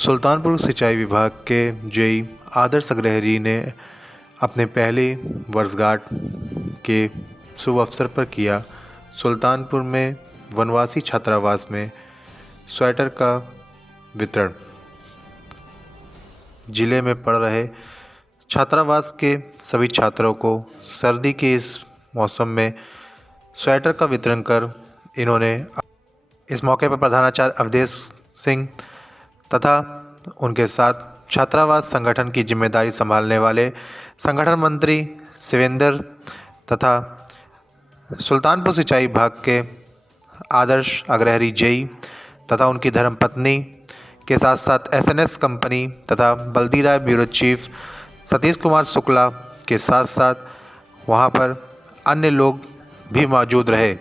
सुल्तानपुर सिंचाई विभाग के जेई आदर्श अग्रहरी ने अपने पहले वर्षगांठ के शुभ अवसर पर किया सुल्तानपुर में वनवासी छात्रावास में स्वेटर का वितरण। जिले में पढ़ रहे छात्रावास के सभी छात्रों को सर्दी के इस मौसम में स्वेटर का वितरण कर इन्होंने इस मौके पर प्रधानाचार्य अवधेश सिंह तथा उनके साथ छात्रावास संगठन की जिम्मेदारी संभालने वाले संगठन मंत्री शिवेंद्र तथा सुल्तानपुर सिंचाई विभाग के आदर्श अग्रहरी जेई तथा उनकी धर्मपत्नी के साथ साथ एसएनएस कंपनी तथा बल्दीराय ब्यूरो चीफ सतीश कुमार शुक्ला के साथ साथ वहां पर अन्य लोग भी मौजूद रहे।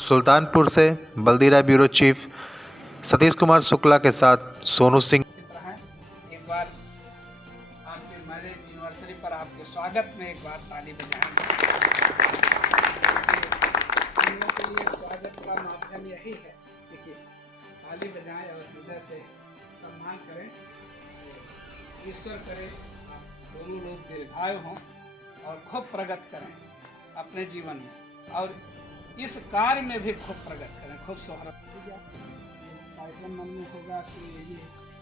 सुल्तानपुर से बल्दीराय ब्यूरो चीफ सतीश कुमार शुक्ला के साथ सोनू सिंह। एक बार आपके मैरिज एनिवर्सरी पर आपके स्वागत में एक बार ताली बजाएंगे। के लिए स्वागत का माध्यम यही है कि ताली बजाएं और हृदय से सम्मान करें। तो ईश्वर करे आप दोनों लोग दीर्घायु हों और खूब प्रगति करें अपने जीवन में, और इस कार्य में भी खूब प्रगति करें, खूब शोहरत। कार्यक्रम मन में होगा कि ये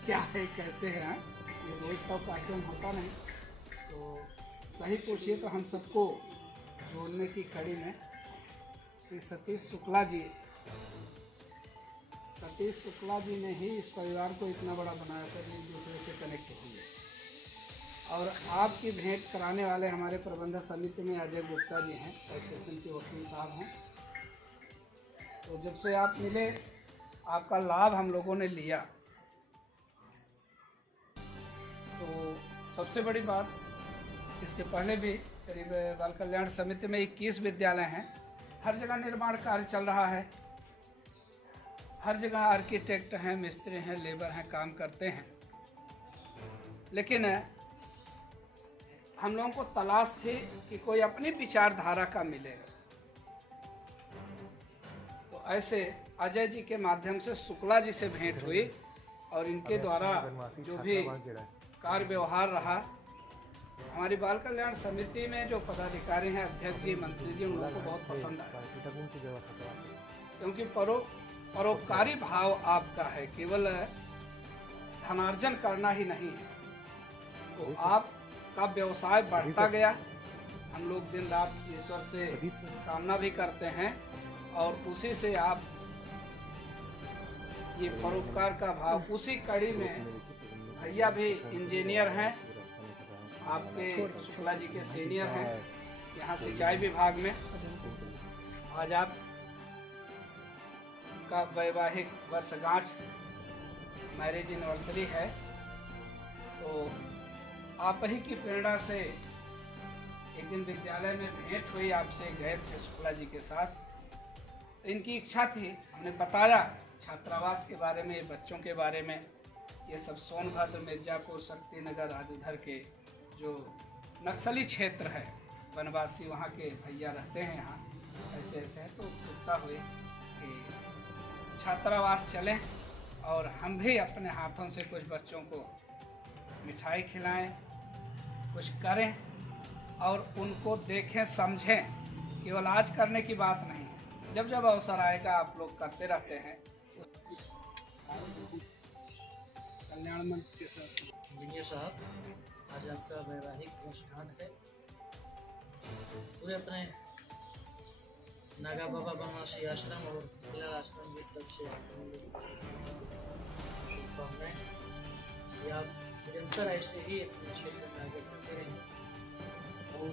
क्या है, कैसे है, ये रोज का कार्यक्रम होता नहीं, तो सही पूछिए तो हम सबको जोड़ने की कड़ी में श्री सतीश शुक्ला जी ने ही इस परिवार को इतना बड़ा बनाया था, एक दूसरे से कनेक्ट हुए। और आपकी भेंट कराने वाले हमारे प्रबंधक समिति में अजय गुप्ता जी हैं, टैक्सेशन के वकील साहब हैं। तो जब से आप मिले आपका लाभ हम लोगों ने लिया। तो सबसे बड़ी बात, इसके पहले भी करीब बाल कल्याण समिति में 21 विद्यालय हैं, हर जगह निर्माण कार्य चल रहा है, हर जगह आर्किटेक्ट हैं, मिस्त्री हैं, लेबर हैं, काम करते हैं। लेकिन हम लोगों को तलाश थी कि कोई अपनी विचारधारा का मिलेगा। तो ऐसे अजय जी के माध्यम से शुक्ला जी से भेंट हुई और इनके द्वारा जो भी कार्य व्यवहार रहा, हमारी बाल कल्याण समिति में जो पदाधिकारी हैं, अध्यक्ष जी, मंत्री जी, उन लोगों को बहुत पसंद आया, क्योंकि परोपकारी भाव आपका है, केवल धनार्जन करना ही नहीं है। तो आपका व्यवसाय बढ़ता गया। हम लोग दिन रात ईश्वर से कामना भी करते हैं और उसी से आप ये परोपकार का भाव, उसी कड़ी में भैया भी इंजीनियर हैं, आपके शुक्ला जी के सीनियर हैं यहाँ सिंचाई विभाग में। आज आप का वैवाहिक वर्षगांठ, मैरिज एनिवर्सरी है, तो आप ही की प्रेरणा से एक दिन विद्यालय में भेंट हुई, आपसे गए थे शुक्ला जी के साथ। इनकी इच्छा थी, हमने बताया छात्रावास के बारे में, बच्चों के बारे में, ये सब सोनभद्र, मिर्जापुर, शक्तिनगर आदि उधर के जो नक्सली क्षेत्र है, वनवासी वहाँ के भैया रहते हैं यहाँ, ऐसे ऐसे है। तो उत्सुकता हुई कि छात्रावास चलें और हम भी अपने हाथों से कुछ बच्चों को मिठाई खिलाएं, कुछ करें और उनको देखें, समझें। केवल आज करने की बात नहीं है, जब जब अवसर आएगा आप लोग करते रहते हैं। कल्याण मंत्री के साथ इंजीनियर साहब, आज आपका वैवाहिक वर्षगांठ है। पूरे अपने नागा बाबा बनवासी आश्रम और फिलहाल आश्रम की तरफ से शुभकामनाएं कि आप निरंतर ऐसे ही अपने क्षेत्र में आगे बढ़ते रहें और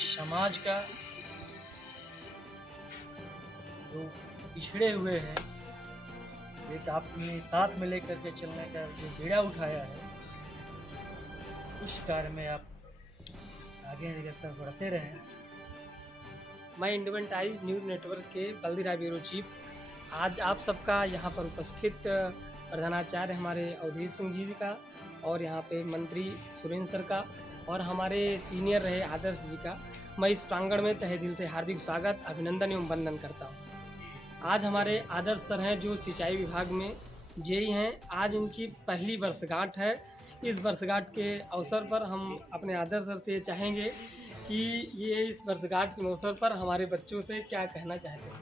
समाज का जो पिछड़े हुए हैं, एक आपने साथ में लेकर के चलने का जो बीड़ा उठाया है, उस कार्य में आप आगे निरंतर बढ़ते रहें। मैं इंडिपेंडाइज न्यूज़ नेटवर्क के बल्दीराय ब्यूरो चीफ आज आप सबका यहाँ पर उपस्थित प्रधानाचार्य हमारे अवधेश सिंह जी का और यहाँ पे मंत्री सुरेंद्र सर का और हमारे सीनियर रहे आदर्श जी का मैं इस प्रांगण में तहे दिल से हार्दिक स्वागत, अभिनंदन एवं वंदन करता हूँ। आज हमारे आदर्श सर हैं जो सिंचाई विभाग में जेई हैं। आज इनकी पहली वर्षगांठ है। इस वर्षगांठ के अवसर पर हम अपने आदर्श सर से चाहेंगे कि ये इस वर्षगांठ के अवसर पर हमारे बच्चों से क्या कहना चाहते हैं।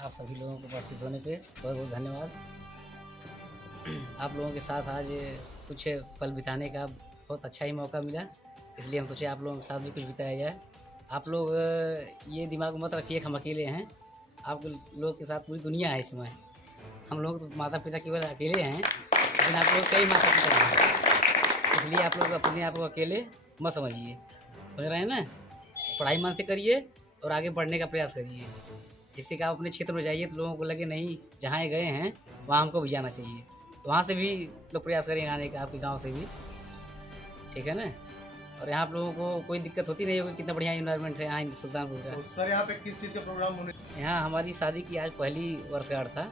आप सभी लोगों को उपस्थित होने पे बहुत बहुत धन्यवाद। आप लोगों के साथ आज कुछ पल बिताने का बहुत अच्छा ही मौका मिला, इसलिए हम सोचे आप लोगों के साथ भी कुछ बिताया जाए। आप लोग ये दिमाग मत रखिए कि हम अकेले हैं, आप लोग के साथ पूरी दुनिया है। इसमें हम लोग तो माता पिता केवल अकेले हैं, लेकिन आप लोग कई माता पिता हैं, इसलिए आप लोग अपने आप को अकेले मत समझिए। समझ रहे हैं ना? पढ़ाई मन से करिए और आगे बढ़ने का प्रयास करिए, जिससे कि आप अपने क्षेत्र में जाइए तो लोगों को लगे नहीं जहाँ गए हैं वहाँ हमको भी जाना चाहिए, तो वहाँ से भी लोग प्रयास करेंगे आने का, आपके गांव से भी। ठीक है ना? और यहाँ आप लोगों को कोई दिक्कत होती नहीं होगी। कितना बढ़िया इन्वायरमेंट है यहाँ सुल्तानपुर का। तो सर यहाँ पे किस चीज़ का प्रोग्राम होने? यहाँ हमारी शादी की आज पहली वर्षगांठ था,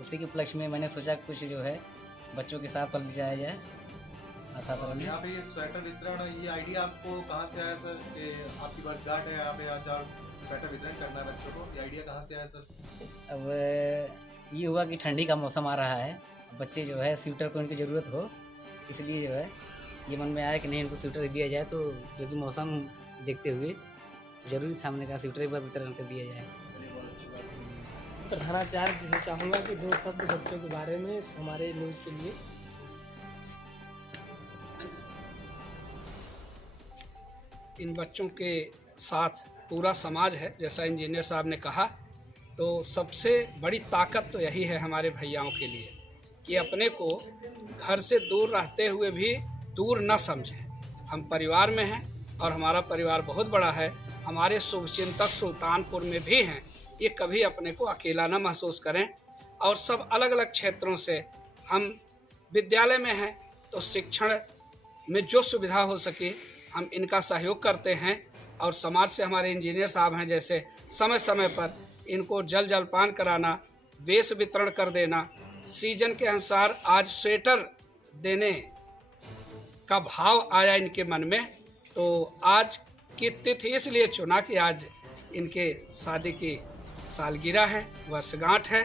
उसी के उपलक्ष्य में मैंने सोचा कुछ जो है बच्चों के साथ पल बिताया जाए अथासर में। यहाँ पे ये स्वेटर वितरण, ये आइडिया आपको कहाँ से आया सर कि आपकी वर्षगांठ है यहाँ पे आज स्वेटर वितरण करना है बच्चों को? ये आइडिया कहाँ से आया सर? अब ये हुआ कि ठंडी का मौसम आ रहा है, बच्चे जो है स्वेटर को उनकी ज़रूरत हो, इसलिए जो है ये मन में आया कि नहीं इनको स्वेटर दिया जाए। तो क्योंकि मौसम देखते हुए जरूरी था, हमने कहा स्वेटर एक बार वितरण कर दिया जाए। प्रधानाचार्य जी से चाहूँगा कि 2 शब्द बच्चों के बारे में हमारे न्यूज़ के लिए। इन बच्चों के साथ पूरा समाज है, जैसा इंजीनियर साहब ने कहा। तो सबसे बड़ी ताकत तो यही है हमारे भैयाओं के लिए कि अपने को घर से दूर रहते हुए भी दूर न समझें। हम परिवार में हैं और हमारा परिवार बहुत बड़ा है। हमारे शुभचिंतक सुल्तानपुर में भी हैं। ये कभी अपने को अकेला न महसूस करें। और सब अलग अलग क्षेत्रों से हम विद्यालय में हैं, तो शिक्षण में जो सुविधा हो सके हम इनका सहयोग करते हैं। और समाज से हमारे इंजीनियर साहब हैं, जैसे समय समय पर इनको जलपान कराना, वेश वितरण कर देना, सीजन के अनुसार आज स्वेटर देने का भाव आया इनके मन में। तो आज की तिथि इसलिए चुना कि आज इनके शादी की सालगिरह है, वर्षगांठ है।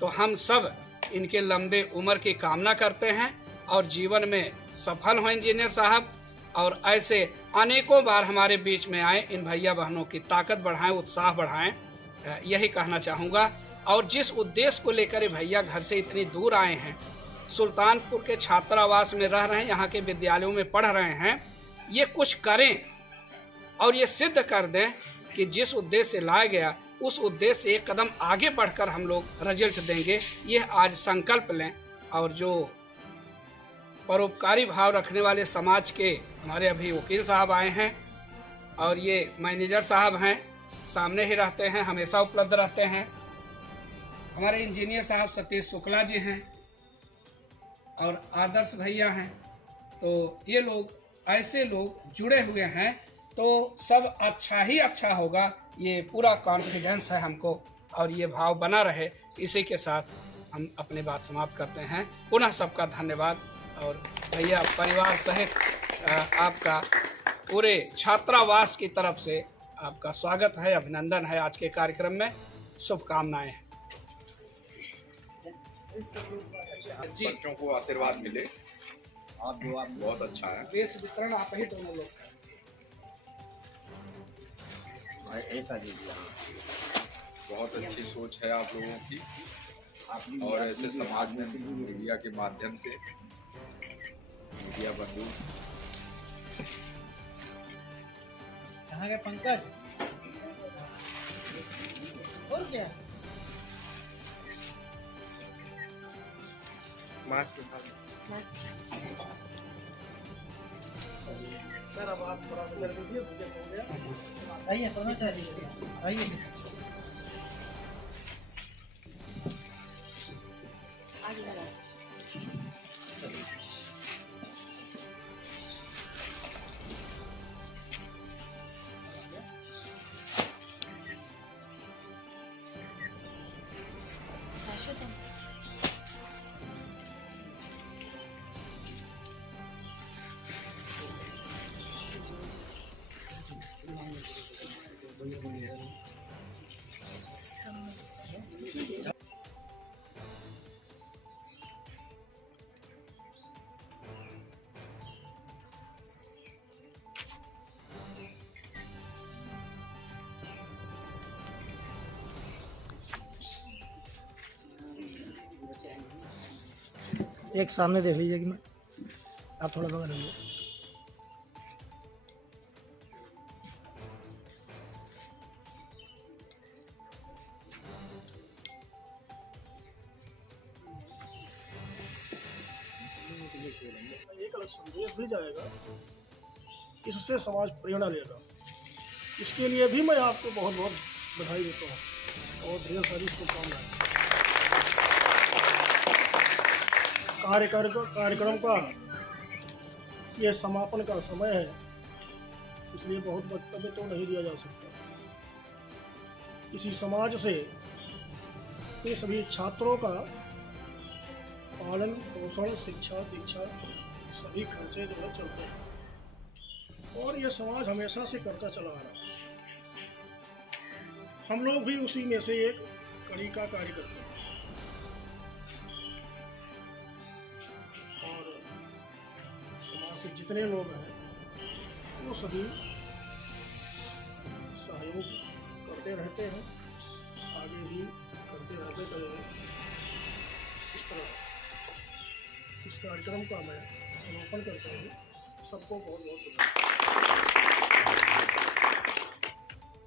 तो हम सब इनके लंबे उम्र की कामना करते हैं और जीवन में सफल हों इंजीनियर साहब, और ऐसे अनेकों बार हमारे बीच में आए, इन भैया बहनों की ताकत बढ़ाएं, उत्साह बढ़ाएं, यही कहना चाहूँगा। और जिस उद्देश्य को लेकर ये भैया घर से इतनी दूर आए हैं, सुल्तानपुर के छात्रावास में रह रहे हैं, यहाँ के विद्यालयों में पढ़ रहे हैं, ये कुछ करें और ये सिद्ध कर दें कि जिस उद्देश्य से लाया गया उस उद्देश्य से एक कदम आगे बढ़कर हम लोग रिजल्ट देंगे। ये आज संकल्प लें। और जो परोपकारी भाव रखने वाले समाज के हमारे अभी वकील साहब आए हैं, और ये मैनेजर साहब हैं, सामने ही रहते हैं, हमेशा उपलब्ध रहते हैं। हमारे इंजीनियर साहब सतीश शुक्ला जी हैं और आदर्श भैया हैं। तो ये लोग, ऐसे लोग जुड़े हुए हैं तो सब अच्छा ही अच्छा होगा, ये पूरा कॉन्फिडेंस है हमको। और ये भाव बना रहे, इसी के साथ हम अपनी बात समाप्त करते हैं। पुनः सबका धन्यवाद। और भैया परिवार सहित आपका पूरे छात्रावास की तरफ से आपका स्वागत है, अभिनंदन है आज के कार्यक्रम में, शुभकामनाएं हैं। बच्चों को आशीर्वाद मिले, आप बहुत अच्छा है। वेश वितरण आप ही दोनों लोग ऐसा दीजिए, बहुत अच्छी सोच है आप लोगों की। और ऐसे समाज में मीडिया के माध्यम से मीडिया बंधु कहाँ गए पंकज? और क्या? सर अब आप थोड़ा कर दीजिए, मुझे हो गया। आइए सोना चाहिए, आइए। एक सामने देख लीजिए कि मैं आप थोड़ा बगल होइए। एक अलग संदेश भी जाएगा, इससे समाज प्रेरणा लेगा। इसके लिए भी मैं आपको बहुत बहुत बधाई देता हूँ और ढेर सारी शुभकामनाएं। कार्यक्रम का ये समापन का समय है, इसलिए बहुत वक्तव्य तो नहीं दिया जा सकता। इसी समाज से ये सभी छात्रों का पालन पोषण शिक्षा दीक्षा सभी खर्चे जो है चलते हैं और ये समाज हमेशा से करता चला आ रहा है। हम लोग भी उसी में से एक कड़ी का कार्य करते हैं और समाज से जितने लोग हैं वो सभी सहयोग करते रहते हैं, आगे भी करते रहते करेंगे। इस तरह इस कार्यक्रम का मैं समापन करता हूँ। सबको बहुत बहुत धन्यवाद।